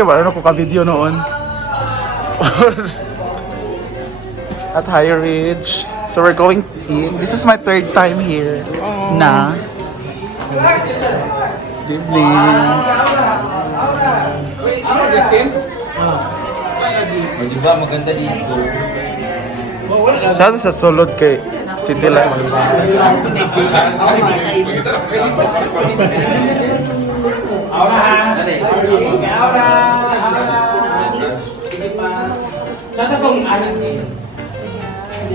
Wala na ko ka-video noon. At High Ridge. So we're going in. This is my third time here. Na. Good evening. Di ba maganda dito? Siya sa sulod kay City Life.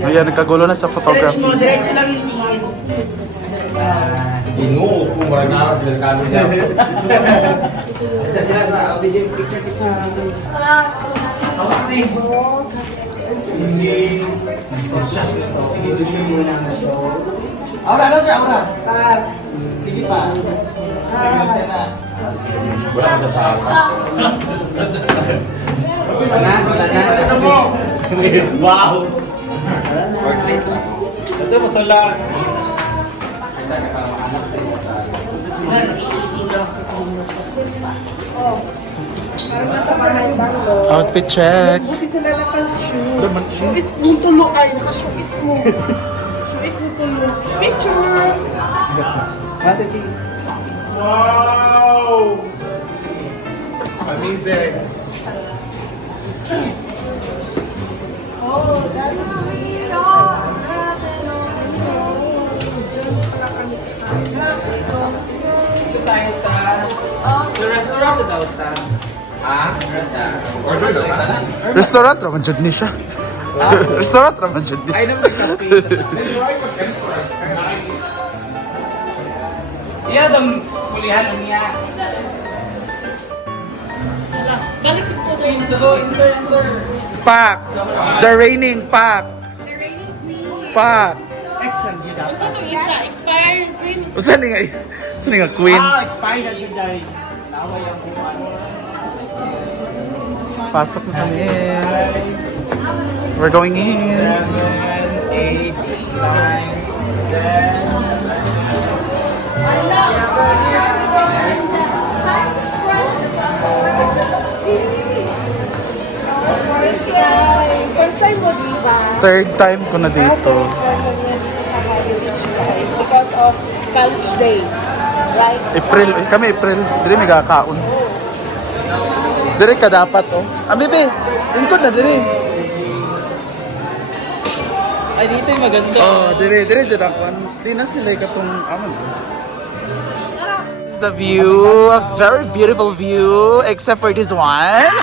Ayan, nagkagulo na sa photography. Diretso lang yung tingin. Inuupo kung marang naras ng kanon niya. Ito sila sa video picture. Aura, ano siya, Aura? Sige pa. Wala ka sa atas. Wala na. Wow! Portrait lang. Ito, masalat. Isa ka pala makanak sa iyo. Parang nasa bahay banglo. Outfit check. Buti sila naka-shoes. Shoes mong tulo ay, naka-shoes mo. Shoes mo tulo. Picture! Wow! Amazing. Oh, that's sweet. Dito tayo sa restaurant daw ta. Order daw ta. Restaurant raman jud ni siya. Restaurant raman jud ni. Ay naman kape. Iya dong kulihan niya. Balik ko sa So, enter. Pack. The raining pack. The raining queen. Pack. Excellent yun Ano dapat. itong isa? Expired green. Saan nga queen? Expired na siya dahil. Naway ang kuman. Pasok na kami. We're going in. 7, 8, 9, 10. First time mo, di ba? Third time ko na dito. Third time niya dito sa High Ridge, guys. Because of College Day. Right? April. Kami April. Dili may kakaon. Dili ka dapat oh. Bebe. Lingkod na dili. Ay, dito yung maganda. Oh, dili jud ako. Di na sila katong aman. It's the view, a very beautiful view, except for this one.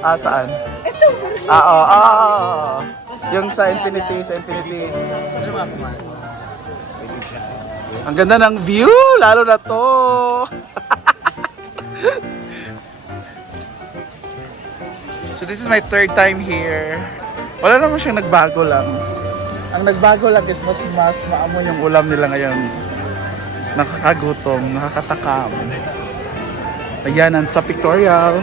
Saan? Ito, Yung sa Infinity. Ang ganda ng view, lalo na to. So this is my third time here. Wala naman siyang nagbago lang. Ang nagbago lang is mas maamoy yung ulam nila ngayon. Nakakagutom, nakakatakam. Ayan, ang sa pictorial.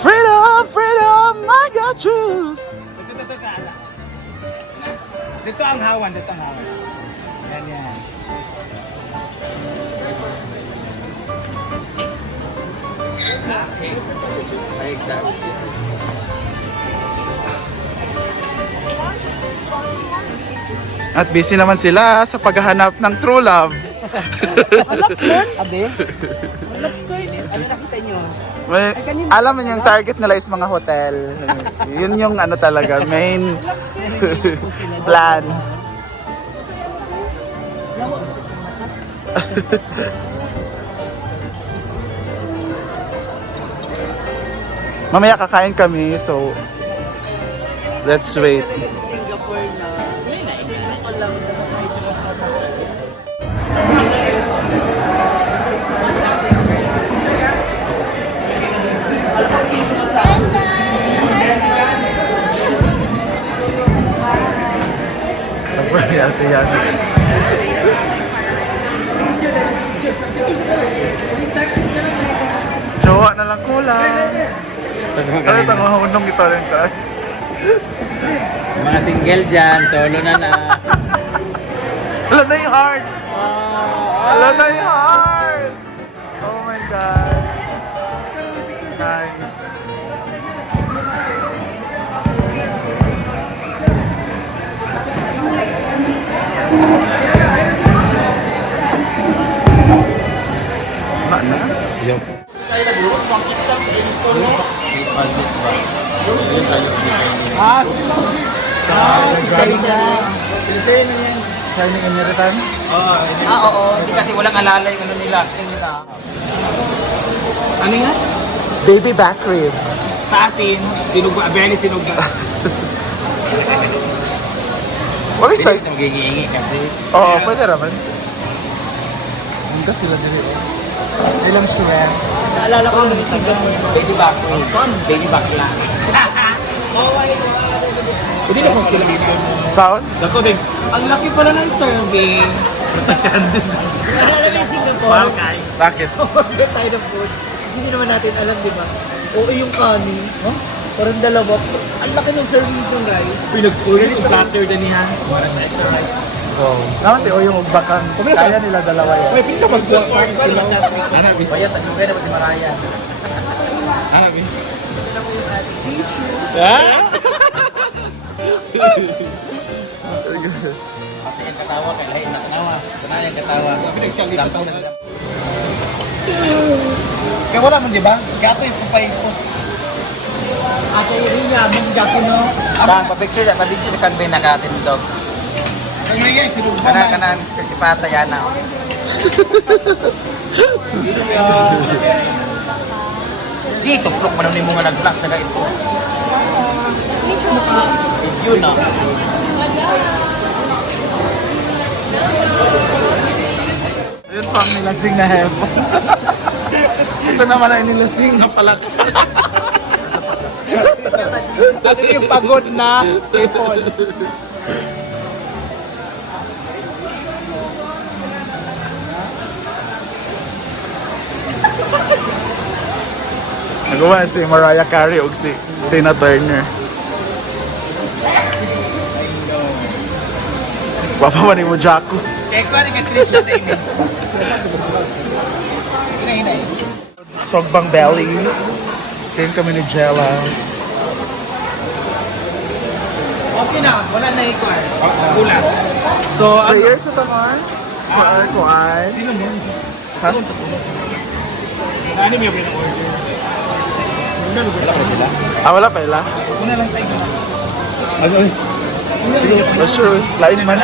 Freedom, freedom, I got truth. Dito ang hawan. Ganyan. Like that. At busy naman sila sa paghahanap ng true love. Abe? Ano nakita nyo? Well, alam mo yung target nila is mga hotel. Yun yung ano talaga, main plan. Mamaya kakain kami, so let's wait. Sa Singapore na ko lang sa Ate yan. Jowa na lang kulang. Ano itong mahunong ito rin ka? Mga single dyan, solo na na. Alam na yung heart! Alam na yung heart! Oh my God! Nice! Mana? Yup. Paldes ba? Yun tayo. Signing American? Oo. Kasi walang alalay yung ano nila. Acting nila. Ano nga? Baby back ribs. Sa atin, sinog ba? Very sinog ba? What is Hindi size? nang gingi kasi. Oo, pwede naman. Hindi sila din eh. Ilang shrimp. Naalala ko nung isang ganun. Baby back ribs. Baby back lang. Hindi na kong kilala. Sound? Ako din. Ang laki pala ng serving. Naalala na yung Singapore. Malkay. Bakit? Order tayo ng food. Kasi hindi naman natin alam, di ba? Oo, yung kanin. Huh? Parang dalawa. Ang laki ng servings ng rice. Pinag-order yung platter na niya. Para sa extra rice. Oo. Naman si Oyong Ugbakan. Kaya nila dalawa yan. May pinag mag-order. Hanapin. Kaya tanungin naman si Mariah. Hanapin. Pati yung katawa, kaya lahat na katawa. Kaya yung katawa. Sampo na sila. Kaya wala man, di ba? Kaya ito yung pupay-pos. Ate Ria, mag-gapo no? Bang, pa-picture dyan. Pa-picture sa campaign na katin dog. Ang Ria, sinug pa Kanan, kasi pata yan na. Di, tuplok man ni mga nag-class na ito. Video na. Yun pa ang nilasing na hepo. Ito naman ay nilasing na pala. Ate yung pagod na people. Nagawa si Mariah Carey o si Tina Turner. Wapa man mo Jaco. Kaya ko rin ka-Trish na tayo. Hinahinay. Sogbang belly. Same kami ni Jella. Okay na, wala na ikuan. Kulang. So, Prayers sa tamar? For our kuan? Sino mo? Ha? Ano yung pinag-order? Wala pa sila. Ah, wala pa ila? Una lang tayo. Ano? For sure. Lain man.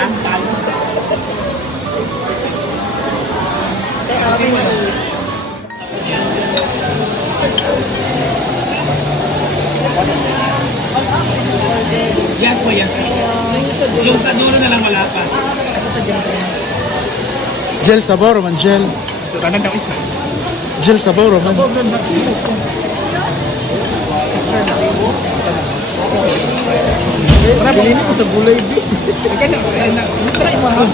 Yes po, yes po. Yung sa dulo na lang wala pa. Gel sabor man, gel. Tanan daw ito. Gel sabor man. Wala ba ko sa gulay di? Ika na, try mo ha.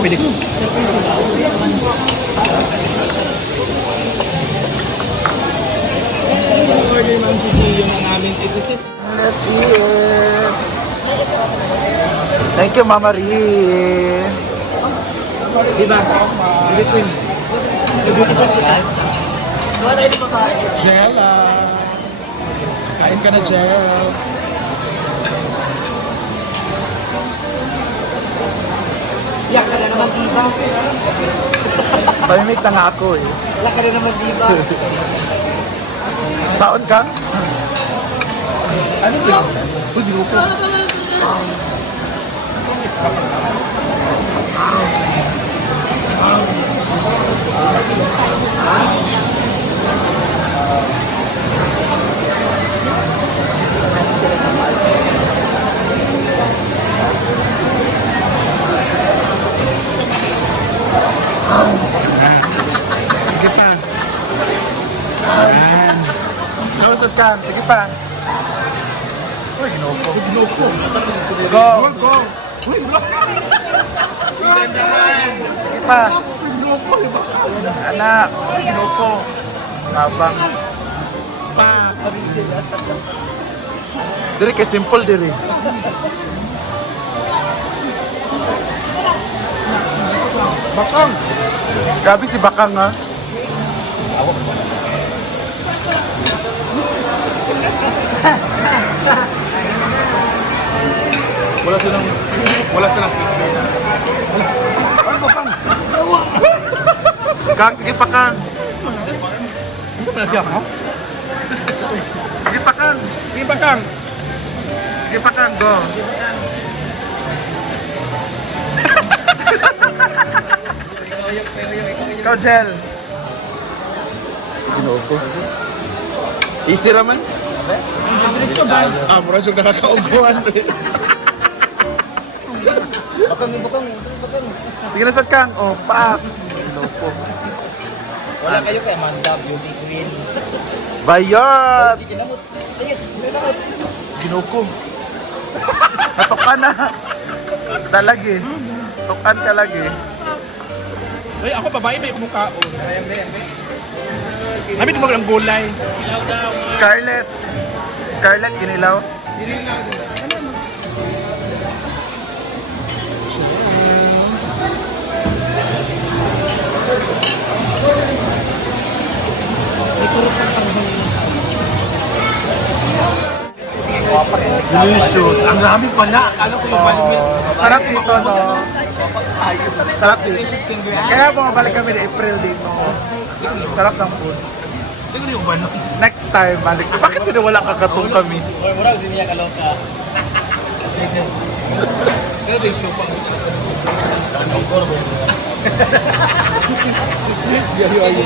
Pwede ko. Order Ma'am Gigi yung aming itisis. Let's see it. Thank you, Mama Rie. Diba? Between. Sa beautiful life. Wala yung makain. Jella. Kain ka na, Jel. Yak ka na naman diba? Pamimik na nga ako eh. Wala ka na naman diba? Saon ka? Ano ba? Uy, ginupo. Sige pa. Ayan. Kausap ka. Sige pa. Uy, ginupo. Ginupo. Go. Go. Uy, go. Sige pa. Anak. Ginupo. Abang. Pa, kami sila. Dire kay simple dire. Bakang! Grabe si Bakang ha. Wala silang picture na. Ano ba pang? Kang, sige Bakang. Ano ba na siya, ha? Sige Bakang. Sige ba kang? Sige Bakang, go. Ikaw, Jel. Ginoo ko. Easy raman? Ah, mura siya nakakauguan. Bakang. Sige na sad Kang. Oh, pa. Ginoo ko. Wala kayo kay Amanda, beauty queen. Bayot! Hindi kinamot. Ayun, hindi kinamot. Ginoo ko. Natukan na. Talagi. Tukan ka lagi. Ay, ako babae ba yung kumukhaon? Kami tumag ng gulay. Scarlett. Scarlett, ginilaw. Delicious. Ang dami pala. Akala ko yung balimit. Sarap dito, no? Sarap dito. Kaya bumabalik kami na April dito. Sarap ng food. Hindi ko yung ubano. Next time, balik. Bakit tinawala kakatong kami? Oy, mura ko siniya kaloka. Kaya ito yung show pang. Kanong korbo. Yayo ayo.